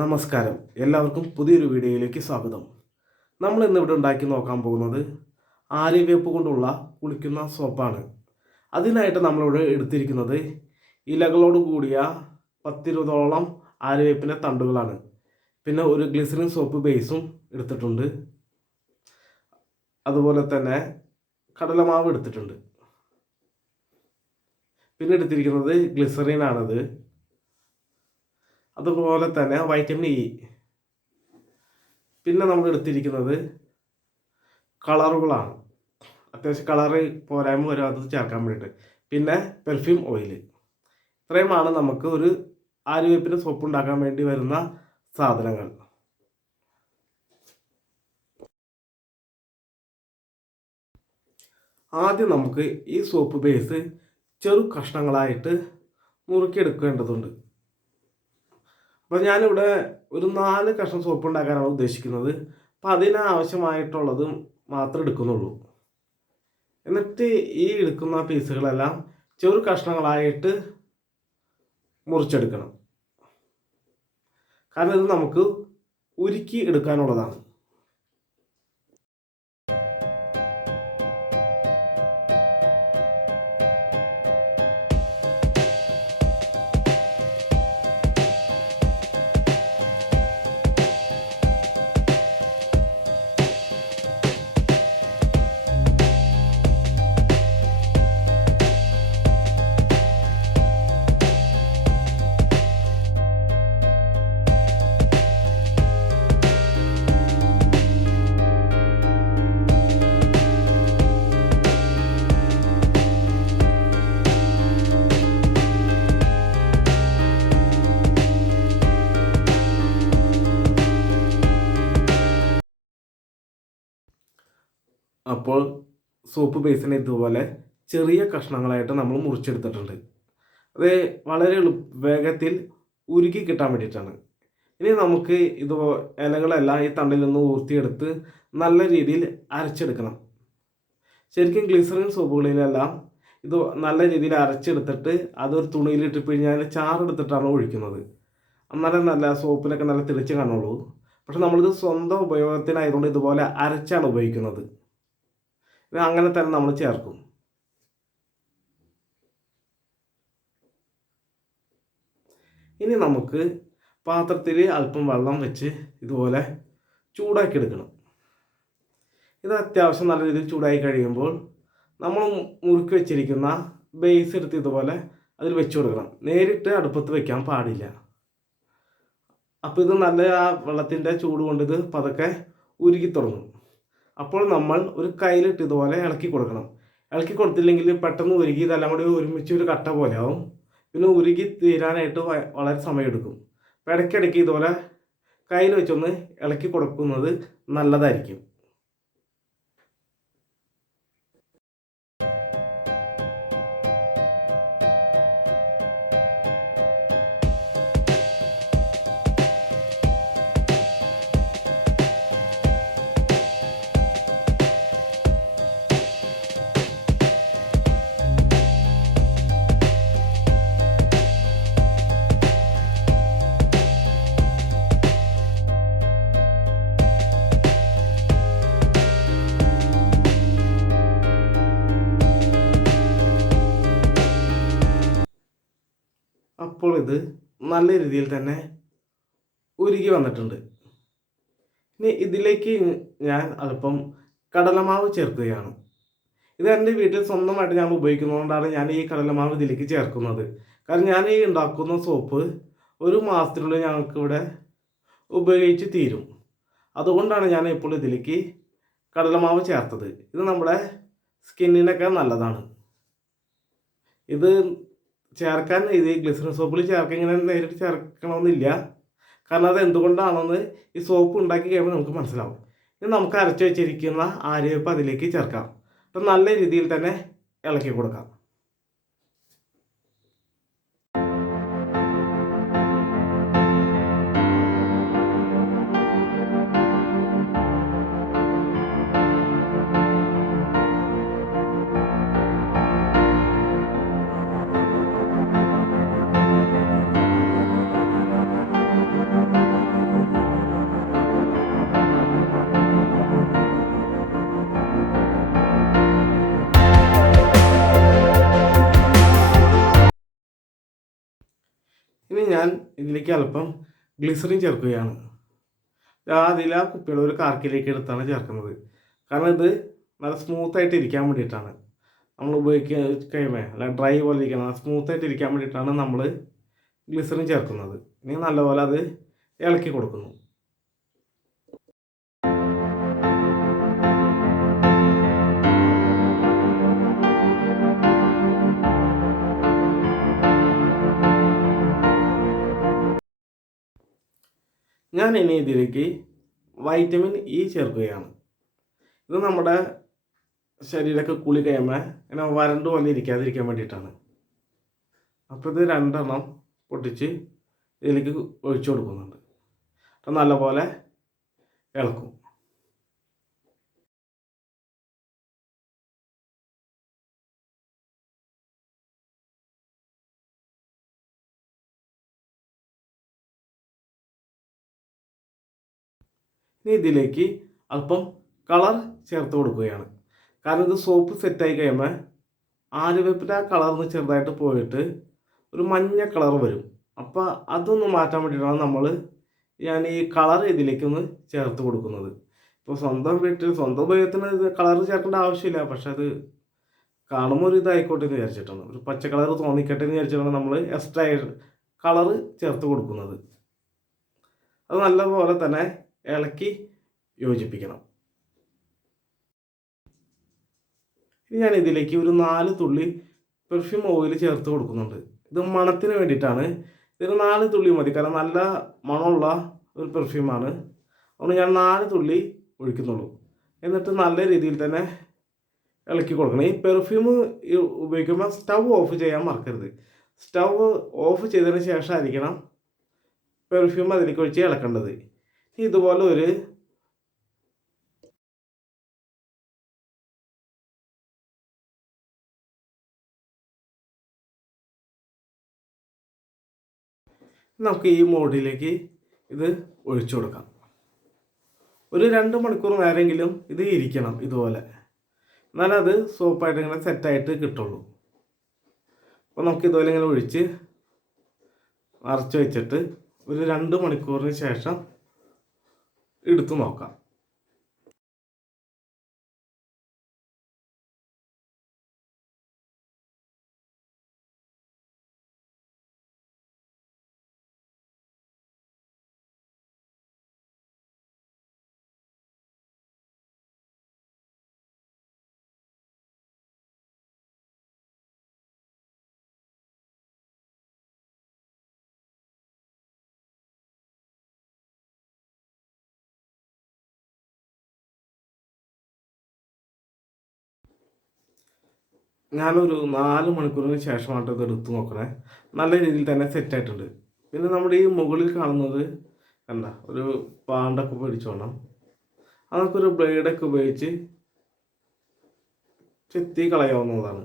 നമസ്കാരം, എല്ലാവർക്കും പുതിയൊരു വീഡിയോയിലേക്ക് സ്വാഗതം. നമ്മൾ ഇന്നിവിടെ ഉണ്ടാക്കി നോക്കാൻ പോകുന്നത് ആര്യവേപ്പ് കൊണ്ടുള്ള കുളിക്കുന്ന സോപ്പാണ്. അതിനായിട്ട് നമ്മളിവിടെ എടുത്തിരിക്കുന്നത് ഇലകളോട് കൂടിയ 10-20ഓളം ആര്യവേപ്പിൻ്റെ തണ്ടുകളാണ്. പിന്നെ ഒരു ഗ്ലിസറിൻ സോപ്പ് ബേസും എടുത്തിട്ടുണ്ട്. അതുപോലെ തന്നെ കടലമാവ് എടുത്തിട്ടുണ്ട്. പിന്നെ എടുത്തിരിക്കുന്നത് ഗ്ലിസറിനാണത്. അതുപോലെ തന്നെ വൈറ്റമിൻ ഇ. പിന്നെ നമ്മൾ എടുത്തിരിക്കുന്നത് കളറുകളാണ്. അത്യാവശ്യം കളറ് പോരായ്മ വരും, അത് ചേർക്കാൻ വേണ്ടിയിട്ട്. പിന്നെ പെർഫ്യൂം ഓയിൽ. ഇത്രയുമാണ് നമുക്ക് ഒരു ആര്യവേപ്പിൻ്റെ സോപ്പ് ഉണ്ടാക്കാൻ വേണ്ടി വരുന്ന സാധനങ്ങൾ. ആദ്യം നമുക്ക് ഈ സോപ്പ് ബേസ് ചെറു കഷ്ണങ്ങളായിട്ട് മുറുക്കിയെടുക്കേണ്ടതുണ്ട്. അപ്പോൾ ഞാനിവിടെ ഒരു 4 കഷ്ണം സോപ്പ് ഉണ്ടാക്കാനാണ് ഉദ്ദേശിക്കുന്നത്. അപ്പോൾ അതിനാവശ്യമായിട്ടുള്ളത് മാത്രമേ എടുക്കുന്നുള്ളൂ. എന്നിട്ട് ഈ എടുക്കുന്ന പീസുകളെല്ലാം ചെറു കഷ്ണങ്ങളായിട്ട് മുറിച്ചെടുക്കണം. കാരണം ഇത് നമുക്ക് ഉരുക്കി എടുക്കാനുള്ളതാണ്. അപ്പോൾ സോപ്പ് ബേസിനെ ഇതുപോലെ ചെറിയ കഷ്ണങ്ങളായിട്ട് നമ്മൾ മുറിച്ചെടുത്തിട്ടുണ്ട്. അത് വളരെ വേഗത്തിൽ ഉരുക്കി കിട്ടാൻ വേണ്ടിയിട്ടാണ്. ഇനി നമുക്ക് ഇത് ഇലകളെല്ലാം ഈ തണ്ടിൽ നിന്ന് ഊർത്തിയെടുത്ത് നല്ല രീതിയിൽ അരച്ചെടുക്കണം. ശരിക്കും ഗ്ലിസറിൻ സോപ്പുകളിലെല്ലാം ഇത് നല്ല രീതിയിൽ അരച്ചെടുത്തിട്ട് അതൊരു തുണിയിലിട്ട് പിഴിഞ്ഞാൽ ചാറെടുത്തിട്ടാണ് ഒഴിക്കുന്നത്. അന്നേരം നല്ല സോപ്പിനൊക്കെ നല്ല തെളിച്ച് കാണുള്ളൂ. പക്ഷെ നമ്മളിത് സ്വന്തം ഉപയോഗത്തിനായതുകൊണ്ട് ഇതുപോലെ അരച്ചാണ് ഉപയോഗിക്കുന്നത്. അങ്ങനെ തന്നെ നമ്മൾ ചേർക്കും. ഇനി നമുക്ക് പാത്രത്തിൽ അല്പം വെള്ളം വെച്ച് ഇതുപോലെ ചൂടാക്കി എടുക്കണം. ഇത് അത്യാവശ്യം നല്ല രീതിയിൽ ചൂടായി കഴിയുമ്പോൾ നമ്മൾ മുറുക്കി വെച്ചിരിക്കുന്ന ബേസ് എടുത്ത് ഇതുപോലെ അതിൽ വെച്ച് കൊടുക്കണം. നേരിട്ട് അടുപ്പത്ത് വെക്കാൻ പാടില്ല. അപ്പോൾ ഇത് നല്ല ആ വെള്ളത്തിൻ്റെ ചൂട് കൊണ്ട് ഇത് പതുക്കെ ഉരുകി തുടങ്ങും. അപ്പോൾ നമ്മൾ ഒരു കയ്യിലിട്ട് ഇതുപോലെ ഇളക്കി കൊടുക്കണം. ഇളക്കി കൊടുത്തില്ലെങ്കിൽ പെട്ടെന്ന് ഉരുകി ഇതെല്ലാം കൂടി ഒരുമിച്ച് ഒരു കട്ട പോലെ ആവും. പിന്നെ ഉരുകി തീരാനായിട്ട് വളരെ സമയമെടുക്കും. അപ്പോൾ ഇടയ്ക്കിടയ്ക്ക് ഇതുപോലെ കയ്യിൽ വെച്ചൊന്ന് ഇളക്കി കൊടുക്കുന്നത് നല്ലതായിരിക്കും. അപ്പോൾ ഇത് നല്ല രീതിയിൽ തന്നെ ഉരുകി വന്നിട്ടുണ്ട്. ഇനി ഇതിലേക്ക് ഞാൻ അല്പം കടലമാവ് ചേർക്കുകയാണ്. ഇത് എൻ്റെ വീട്ടിൽ സ്വന്തമായിട്ട് ഞാൻ ഉപയോഗിക്കുന്നതുകൊണ്ടാണ് ഞാൻ ഈ കടലമാവ് ഇതിലേക്ക് ചേർക്കുന്നത്. കാരണം ഞാൻ ഈ ഉണ്ടാക്കുന്ന സോപ്പ് 1 മാസത്തിനുള്ളിൽ ഞങ്ങൾക്കിവിടെ ഉപയോഗിച്ച് തീരും. അതുകൊണ്ടാണ് ഞാൻ ഇപ്പോൾ ഇതിലേക്ക് കടലമാവ് ചേർത്തത്. ഇത് നമ്മുടെ സ്കിന്നിനൊക്കെ നല്ലതാണ്. ഇത് ചേർക്കാൻ ഇത് ഗ്ലിസറിൻ സോപ്പിൽ ചേർക്കാൻ ഇങ്ങനെ നേരിട്ട് ചേർക്കണമെന്നില്ല. കാരണം അത് എന്തുകൊണ്ടാണെന്ന് ഈ സോപ്പ് ഉണ്ടാക്കി കഴിയുമ്പോൾ നമുക്ക് മനസ്സിലാവും. ഇനി നമുക്ക് അരച്ച് വെച്ചിരിക്കുന്ന ആര്യവേപ്പ് അതിലേക്ക് ചേർക്കാം. അപ്പം നല്ല രീതിയിൽ തന്നെ ഇളക്കി കൊടുക്കാം. ഇതിലേക്ക് അല്പം ഗ്ലിസറിൻ ചേർക്കുകയാണ്. അതിൽ ആ കുപ്പിയുടെ ഒരു കാർക്കിലേക്ക് എടുത്താണ് ചേർക്കുന്നത്. കാരണം ഇത് നല്ല സ്മൂത്തായിട്ട് ഇരിക്കാൻ വേണ്ടിയിട്ടാണ് നമ്മൾ കഴിയുമ്പോൾ അല്ല ഡ്രൈ പോലെ ഇരിക്കണം, സ്മൂത്തായിട്ട് ഇരിക്കാൻ വേണ്ടിയിട്ടാണ് നമ്മൾ ഗ്ലിസറിൻ ചേർക്കുന്നത്. ഇനി നല്ലപോലെ അത് ഇളക്കി കൊടുക്കുന്നു. ഞാൻ ഇനി ഇതിലേക്ക് വൈറ്റമിൻ ഇ ചേർക്കുകയാണ്. ഇത് നമ്മുടെ ശരീരമൊക്കെ കുളി കഴിയുമ്പോൾ ഇങ്ങനെ വരണ്ട് പോലെ ഇരിക്കാതിരിക്കാൻ വേണ്ടിയിട്ടാണ്. അപ്പോൾ ഇത് 2 പൊട്ടിച്ച് ഇതിലേക്ക് ഒഴിച്ചു കൊടുക്കുന്നുണ്ട്. അപ്പം നല്ലപോലെ ഇളക്കും. ഇനി ഇതിലേക്ക് അല്പം കളർ ചേർത്ത് കൊടുക്കുകയാണ്. കാരണം ഇത് സോപ്പ് സെറ്റായി കഴിയുമ്പോൾ ആര്യവേപ്പിൻ്റെ ആ കളറിന് ചെറുതായിട്ട് പോയിട്ട് ഒരു മഞ്ഞ കളർ വരും. അപ്പോൾ അതൊന്ന് മാറ്റാൻ വേണ്ടിയിട്ടാണ് ഞാൻ ഈ കളർ ഇതിലേക്കൊന്ന് ചേർത്ത് കൊടുക്കുന്നത്. ഇപ്പോൾ സ്വന്തം വീട്ടിൽ സ്വന്തം ഉപയോഗത്തിന് ഇത് കളർ ചേർക്കേണ്ട ആവശ്യമില്ല, പക്ഷെ അത് കാണുമ്പോൾ ഒരു ഇതായിക്കോട്ടെ എന്ന് വിചാരിച്ചിട്ടാണ്, ഒരു പച്ച കളർ തോന്നിക്കട്ടെ എന്ന് വിചാരിച്ചിട്ടാണ് നമ്മൾ എക്സ്ട്രാ കളർ ചേർത്ത് കൊടുക്കുന്നത്. അത് നല്ലപോലെ തന്നെ ഇളക്കി യോജിപ്പിക്കണം. ഇനി ഞാൻ ഇതിലേക്ക് ഒരു 4 തുള്ളി പെർഫ്യൂം ഓയിൽ ചേർത്ത് കൊടുക്കുന്നുണ്ട്. ഇത് മണത്തിന് വേണ്ടിയിട്ടാണ്. ഇതിന് 4 തുള്ളി മതി, കാരണം നല്ല മണമുള്ള ഒരു പെർഫ്യൂമാണ്. അതുകൊണ്ട് ഞാൻ 4 തുള്ളി ഒഴിക്കുന്നുള്ളൂ. എന്നിട്ട് നല്ല രീതിയിൽ തന്നെ ഇളക്കി കൊടുക്കണം. ഈ പെർഫ്യൂം ഉപയോഗിക്കുമ്പോൾ സ്റ്റൗ ഓഫ് ചെയ്യാൻ മറക്കരുത്. സ്റ്റൗ ഓഫ് ചെയ്തതിന് ശേഷമായിരിക്കണം പെർഫ്യൂം അതിലേക്ക് ഒഴിച്ച് ഇളക്കേണ്ടത്. ഇതുപോലെ നമുക്ക് ഈ മോഡിലേക്ക് ഇത് ഒഴിച്ചു കൊടുക്കാം. ഒരു 2 മണിക്കൂർ നേരമെങ്കിലും ഇത് ഇരിക്കണം ഇതുപോലെ, എന്നാലും അത് സോപ്പായിട്ട് ഇങ്ങനെ സെറ്റായിട്ട് കിട്ടുള്ളൂ. അപ്പോൾ നമുക്ക് ഇതുപോലെ ഇങ്ങനെ ഒഴിച്ച് നിറച്ച് വെച്ചിട്ട് ഒരു 2 മണിക്കൂറിന് ശേഷം എടുത്തു നോക്കാം. ഞാനൊരു 4 മണിക്കൂറിന് ശേഷമായിട്ട് ഇത് എടുത്ത് നോക്കണേ. നല്ല രീതിയിൽ തന്നെ സെറ്റായിട്ടുണ്ട്. പിന്നെ നമ്മുടെ ഈ മുകളിൽ കാണുന്നത് കണ്ട ഒരു പാണ്ടൊക്കെ പിടിച്ചോണം, അതൊക്കെ ഒരു ബ്ലേഡൊക്കെ ഉപയോഗിച്ച് ചെത്തി കളയാവുന്നതാണ്.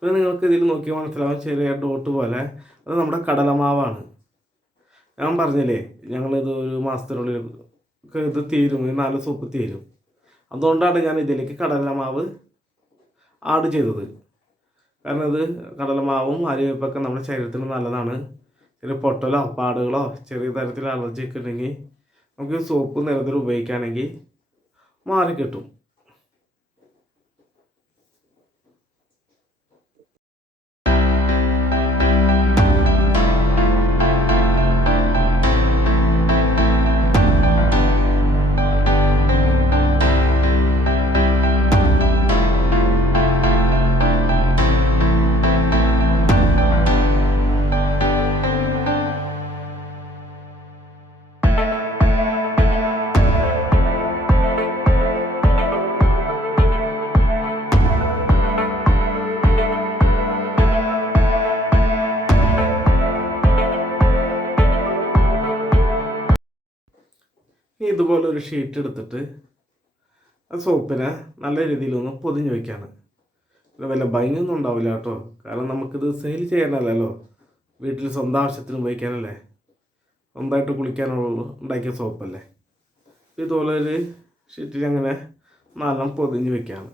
പിന്നെ നിങ്ങൾക്ക് ഇതിൽ നോക്കിയാൽ മനസ്സിലാവും ചെറിയ ഡോട്ട് പോലെ, അത് നമ്മുടെ കടലമാവാണ്. ഞാൻ പറഞ്ഞില്ലേ ഞങ്ങളിത് ഒരു മാസത്തിനുള്ളിൽ ഇത് തീരും, 4 സോപ്പ് തീരും. അതുകൊണ്ടാണ് ഞാൻ ഇതിലേക്ക് കടലമാവ് ആഡ് ചെയ്തത്. കാരണം ഇത് കടലമാവും ആര്യവേപ്പൊക്കെ നമ്മുടെ ശരീരത്തിന് നല്ലതാണ്. ചെറിയ പൊട്ടലോ പാടുകളോ ചെറിയ തരത്തിൽ അലർജിയൊക്കെ ഉണ്ടെങ്കിൽ നമുക്ക് സോപ്പ് നിരന്തരം ഉപയോഗിക്കുകയാണെങ്കിൽ മാറിക്കിട്ടും. ഇതുപോലെ ഒരു ഷീറ്റ് എടുത്തിട്ട് ആ സോപ്പിനെ നല്ല രീതിയിലൊന്ന് പൊതിഞ്ഞ് വയ്ക്കുകയാണ്. വല്ല ഭംഗിയൊന്നും ഉണ്ടാവില്ല കേട്ടോ, കാരണം നമുക്കിത് സെയിൽ ചെയ്യാനല്ലല്ലോ, വീട്ടിൽ സ്വന്തം ആവശ്യത്തിന് ഉപയോഗിക്കാനല്ലേ, സ്വന്തമായിട്ട് കുളിക്കാനുള്ളൂ ഉണ്ടാക്കിയ സോപ്പല്ലേ. ഇതുപോലെ ഒരു ഷീറ്റിൽ അങ്ങനെ 4 പൊതിഞ്ഞ് വയ്ക്കുകയാണ്.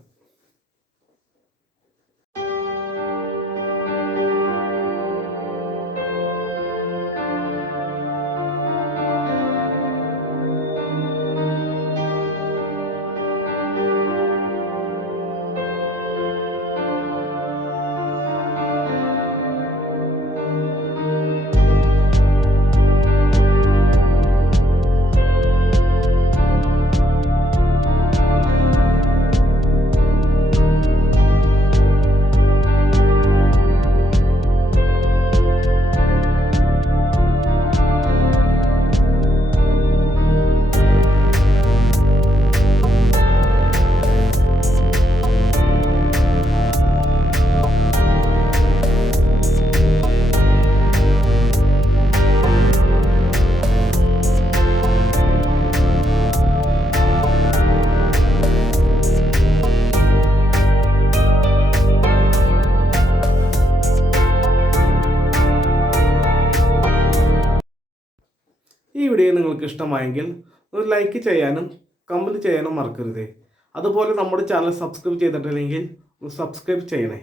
ഈ വീഡിയോ നിങ്ങൾക്ക് ഇഷ്ടമായെങ്കിൽ ഒരു ലൈക്ക് ചെയ്യാനും കമൻറ്റ് ചെയ്യാനും മറക്കരുത്. അതുപോലെ നമ്മുടെ ചാനൽ സബ്സ്ക്രൈബ് ചെയ്തിട്ടില്ലെങ്കിൽ സബ്സ്ക്രൈബ് ചെയ്യണേ.